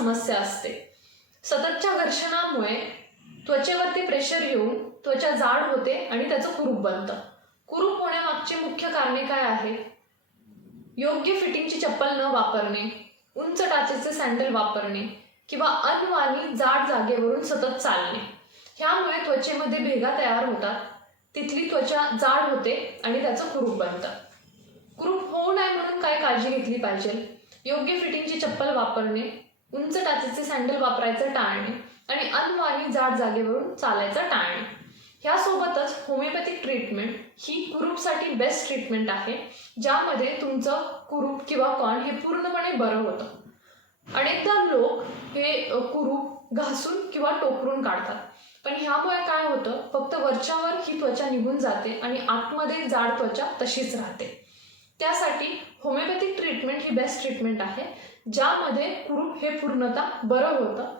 समस्या असते. सततच्या घर्षणामुळे त्वचेवरती प्रेशर येऊन त्वचा जाड होते आणि त्याचं कुरूप बनतं. कुरूप होण्यामागची मुख्य कारणे काय आहेत? योग्य फिटिंगची चप्पल न वापरणे, उंच टाचेचे सँडल वापरणे किंवा अनवाणी जाड जागेवरून सतत चालणे. ह्यामुळे त्वचेमध्ये भेगा तयार होतात, तिथली त्वचा जाड होते आणि त्याचं कुरूप बनतं. कुरूप होऊ नये म्हणून काय काळजी घेतली पाहिजे? योग्य फिटिंगची चप्पल वापरणे, उंच टाचेचे सँडल वापरायचं टाळणे आणि अनवाणी जाड जागेवरून चालायचं टाळणे. ह्यासोबतच होमिओपॅथिक ट्रीटमेंट ही कुरूपसाठी बेस्ट ट्रीटमेंट आहे, ज्यामध्ये तुमचं कुरूप किंवा कॉर्न हे पूर्णपणे बरं होतं. अनेकदा लोक हे कुरूप घासून किंवा टोकरून काढतात, पण ह्यामुळे काय होतं, फक्त वरच्यावर ही त्वचा निघून जाते आणि आतमध्ये जाड त्वचा तशीच राहते. त्यासाठी होमिओपॅथिक ट्रीटमेंट ही बेस्ट ट्रीटमेंट आहे, ज्यामध्ये कुरूप हे पूर्णतः बरं होतं